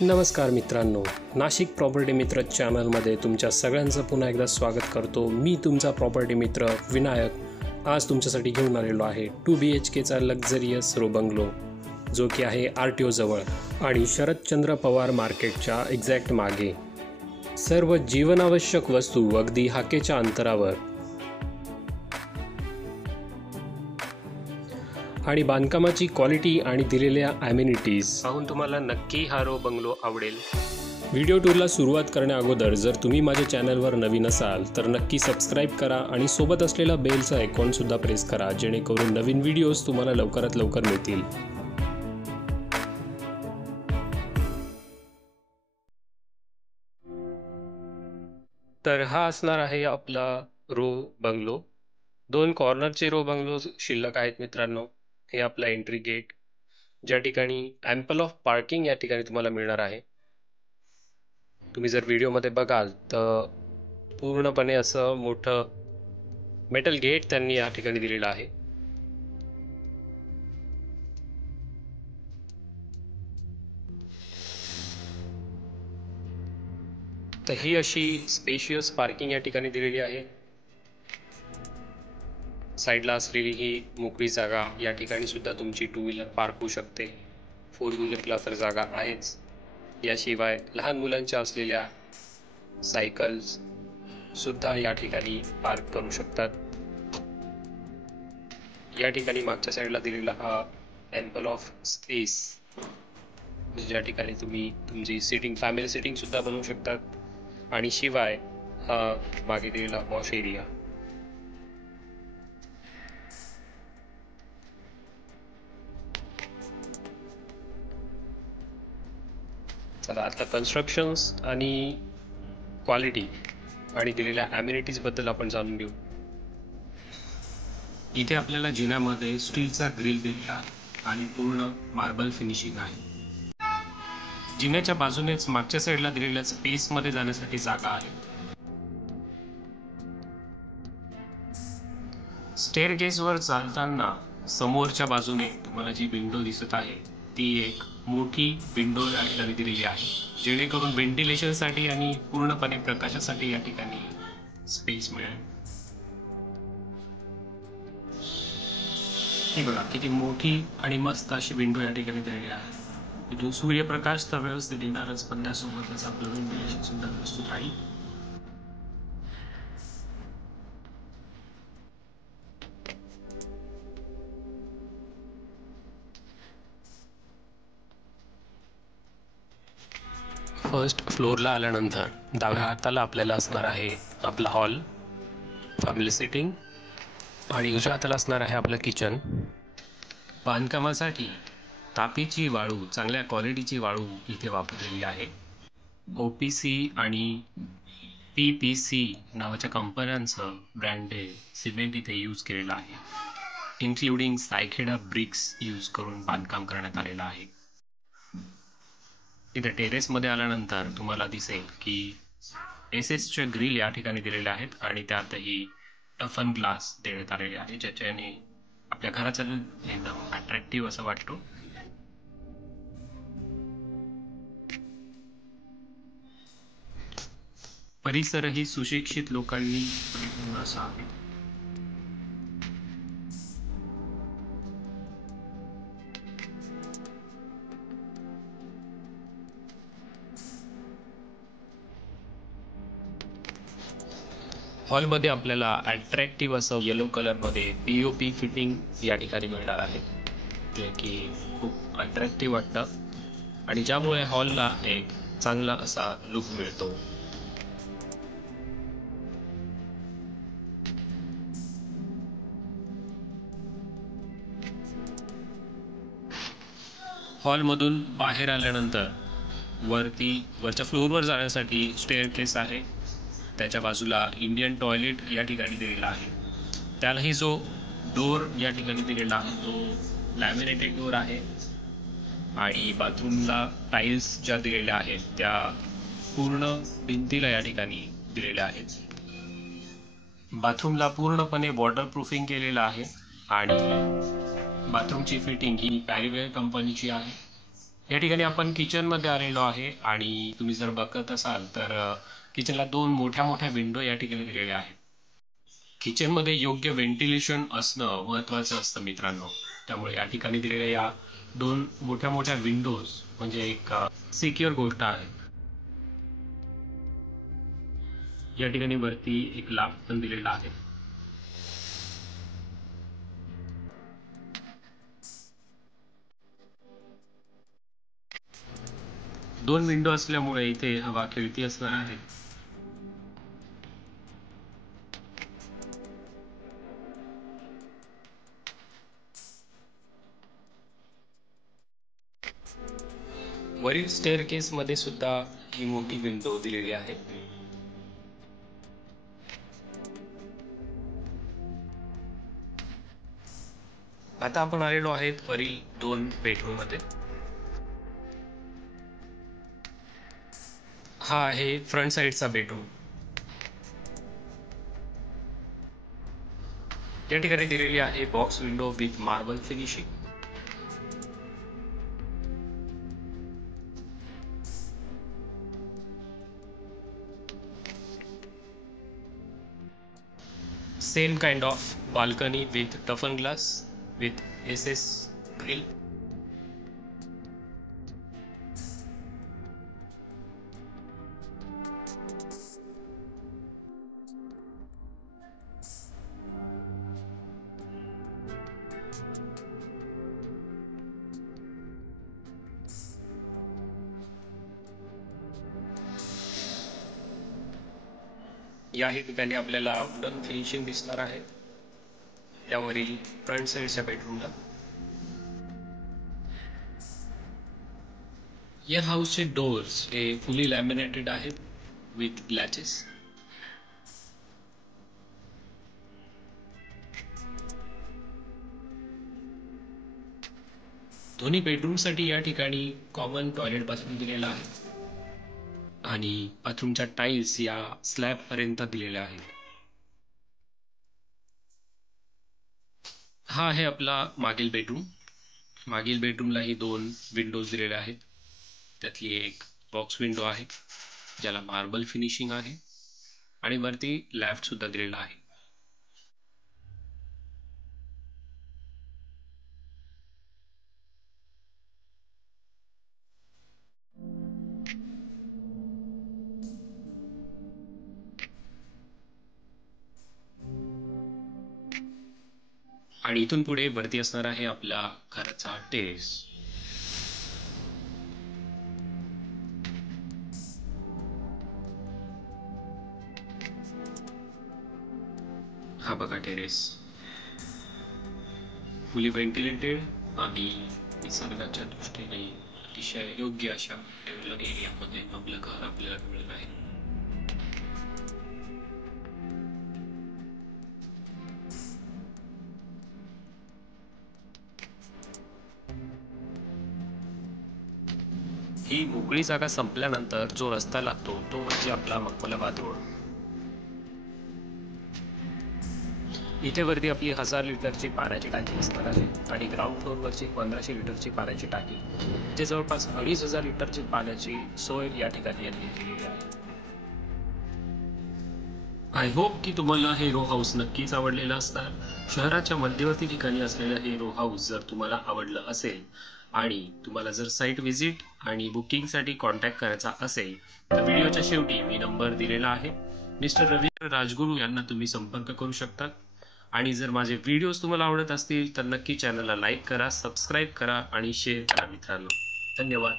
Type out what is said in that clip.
नमस्कार मित्रांनो, नाशिक प्रॉपर्टी मित्र चॅनलमध्ये तुमच्या सगळ्यांचं पुन्हा एकदा स्वागत करतो। मी तुमचा प्रॉपर्टी मित्र विनायक आज तुमच्यासाठी घेऊन आलेलो आहे 2 BHKचा लक्झरियस रो बंगलो, जो की आहे RTO जवळ आणि शरदचंद्र पवार मार्केटच्या एक्झॅक्ट मागे। सर्व जीवनावश्यक वस्तू अगदी हाकेच्या अंतरावर आणि बांधकामाची क्वालिटी आणि दिलेल्या ॲम्युनिटीज पाहून तुम्हाला नक्की हा रो बंगलो आवडेल। व्हिडिओ टूरला सुरुवात करण्या अगोदर जर तुम्ही माझ्या चॅनलवर नवीन असाल तर नक्की सबस्क्राईब करा आणि सोबत असलेला बेलचा आयकॉन सुद्धा प्रेस करा, जेणेकरून नवीन व्हिडिओज तुम्हाला लवकरात लवकर मिळतील। तर हा असणार आहे आपला रो बंगलो। 2 कॉर्नरचे रो बंगलो शिल्लक आहेत मित्रांनो। हे आपला एंट्री गेट, ज्या ठिकाणी ॲम्पल ऑफ पार्किंग या ठिकाणी तुम्हाला मिळणार आहे। तुम्ही जर व्हिडिओमध्ये बघाल तर पूर्णपणे असं मोठं मेटल गेट त्यांनी या ठिकाणी दिलेलं आहे। तर ही अशी स्पेशियस पार्किंग या ठिकाणी दिलेली आहे। साईडला असलेली ही मोकळी जागा, या ठिकाणी सुद्धा तुमची 2 व्हीलर पार्क होऊ शकते। 4 व्हीलरला तर जागा आहेच, याशिवाय लहान मुलांच्या असलेल्या सायकल्स सुद्धा या ठिकाणी पार्क करू शकतात। या ठिकाणी मागच्या साईडला दिलेला हा ॲम्पल ऑफ स्पेस, ज्या ठिकाणी तुम्ही तुमची सिटिंग फॅमिली सिटिंग सुद्धा बनवू शकतात। आणि शिवाय हा मागे दिलेला वॉश एरिया। चला आता कन्स्ट्रक्शन्स आणि क्वालिटी आणि दिलेल्या ॲम्युनिटीज बद्दल आपण जाणून घेऊ। इथे आपल्याला जिन्यामध्ये स्टीलचा ग्रिल दिलेला आणि पूर्ण मार्बल फिनिशिंग आहे। जिन्याच्या बाजूनेच मागच्या साईडला दिलेल्या स्पेसमध्ये जाण्यासाठी जागा आहे। स्टेअरकेसवर चालताना समोरच्या बाजूने तुम्हाला जी विंडो दिसत आहे ती एक मोठी विंडो या ठिकाणी दिलेली आहे, जेणेकरून व्हेंटिलेशनसाठी आणि पूर्णपणे प्रकाशासाठी या ठिकाणी स्पेस मिळेल। ही बघा किती मोठी आणि मस्त अशी विंडो या ठिकाणी दिलेली आहे। इथून सूर्यप्रकाश तर व्यवस्थित येणारच, पण त्यासोबतच आपलं व्हेंटिलेशन सुद्धा व्यवस्थित राहील। फर्स्ट फ्लोअरला आल्यानंतर डाव्या हाताला आपल्याला असणार आहे आपला हॉल, फॅमिली सिटिंग आणि उजव्या हाताला असणार आहे आपलं किचन। बांधकामासाठी तापीची वाळू, चांगल्या क्वालिटीची वाळू इथे वापरलेली आहे। OPC आणि PPC नावाच्या कंपन्यांचं ब्रँडेड सिमेंट इथे यूज केलेलं आहे, इन्क्लुडिंग सायखेडा ब्रिक्स यूज करून बांधकाम करण्यात आलेलं आहे। इथे टेरेसमध्ये आल्यानंतर तुम्हाला दिसेल की SS चे ग्रिल या ठिकाणी दिलेले आहेत आणि त्यातही टफन ग्लास देण्यात आलेले आहे, ज्याच्याने आपल्या घराचा एकदम अट्रॅक्टिव्ह असं वाटतो। परिसरही सुशिक्षित लोकांनी परिपूर्ण असा आहे। हॉलमध्ये आपल्याला अट्रॅक्टिव्ह असं येलो कलरमध्ये POP फिटिंग या ठिकाणी मिळणार आहे, जे की खूप अट्रॅक्टिव्ह वाटतं आणि ज्यामुळे हॉलला एक चांगला असा लुक मिळतो। हॉलमधून बाहेर आल्यानंतर वरच्या फ्लोअरवर जाण्यासाठी स्टेअरकेस आहे। त्याच्या बाजूला इंडियन टॉयलेट या ठिकाणी दिलेला आहे। त्यालाही जो डोर या ठिकाणी दिलेला आहे तो लॅमिनेटेड डोर आहे आणि बाथरूमला टाईल्स ज्या दिलेल्या आहेत त्या पूर्ण भिंतीला या ठिकाणी दिलेल्या आहेत। बाथरूमला पूर्णपणे वॉटरप्रूफिंग केलेलं आहे आणि बाथरूमची फिटिंग ही पॅरिवेअर कंपनीची आहे। या ठिकाणी आपण किचनमध्ये आलेलो आहे आणि तुम्ही जर बघत असाल तर किचनला दोन मोठ्या मोठ्या विंडो या ठिकाणी दिलेल्या आहेत. किचनमध्ये योग्य व्हेंटिलेशन असणं महत्त्वाचं असतं मित्रांनो. त्यामुळे या ठिकाणी दिलेल्या या दोन मोठ्या मोठ्या विंडोज म्हणजे एक सिक्युअर गोष्ट आहे. या ठिकाणी वरती एक लाफ पण दिलेला आहे. दोन विंडो असल्यामुळे इथे हवा खेळती असणार आहे. वरील स्टेअरकेस मध्ये सुद्धा ही मोठी विंडो दिलेली आहे. आता आपण आलेलो आहेत वरील दोन बेडरूम मध्ये. हा आहे फ्रंट साइडचा बेडरूम. या ठिकाणी दिलेली आहे box window with marble finishing. Same kind of balcony with toughened glass with SS grill. या ठिकाणी आपल्याला वुडन फिनिशिंग दिसणार आहे त्यावरील फ्रंट साइडच्या बेडरूमला. या हाऊसचे डोअर्स हे फुली लॅमिनेटेड आहेत विथ लॅचेस. दोन्ही बेडरूमसाठी या ठिकाणी कॉमन टॉयलेट बाथरूम दिलेला आहे आणि बाथरूमच्या टाइल्स या स्लॅब पर्यंत दिलेल्या आहेत. हा आहे आपला मागील बेडरूम. मागील बेडरूमलाही दोन विंडोज दिलेल्या आहेत. त्यातली एक बॉक्स विंडो आहे ज्याला मार्बल फिनिशिंग आहे आणि वरती लॅफ्ट सुद्धा दिलेला आहे. आणि इथून पुढे वरती असणार आहे आपला घराचा टेरेस. हा बघा टेरेस फुली व्हेंटिलेटेड आणि निसर्गाच्या दृष्टीने अतिशय योग्य अशा डेव्हलप एरियामध्ये आपलं घर आपल्याला मिळत आहे. ही मोकळी जागा संपल्यानंतर जो रस्ता लागतो तो म्हणजे आपला मखमलाबाद रोड. इथे वरती आपली 1000 लिटरची पाण्याची टाकी असणार आहे आणि ग्राउंड फ्लोअरवरची 1500 लिटरची पाण्याची टाकी जे जवळपास 2500 लिटरची पाण्याची सोय या ठिकाणी केलेली आहे. आय होप की तुम्हाला हे रो हाऊस नक्कीच आवडलेलं असणार. शहराच्या मध्यवर्ती ठिकाणी असलेलं हे रो हाऊस जर तुम्हाला आवडलं असेल आणि तुम्हाला जर साईट व्हिजिट आणि बुकिंगसाठी कॉन्टॅक्ट करायचा असेल तर व्हिडिओच्या शेवटी मी नंबर दिलेला आहे. मिस्टर रवींद्र राजगुरू यांना तुम्ही संपर्क करू शकता. आणि जर माझे व्हिडिओज तुम्हाला आवडत असतील तर नक्की चॅनलला लाईक करा, सबस्क्राईब करा आणि शेअर करा मित्रांनो. धन्यवाद.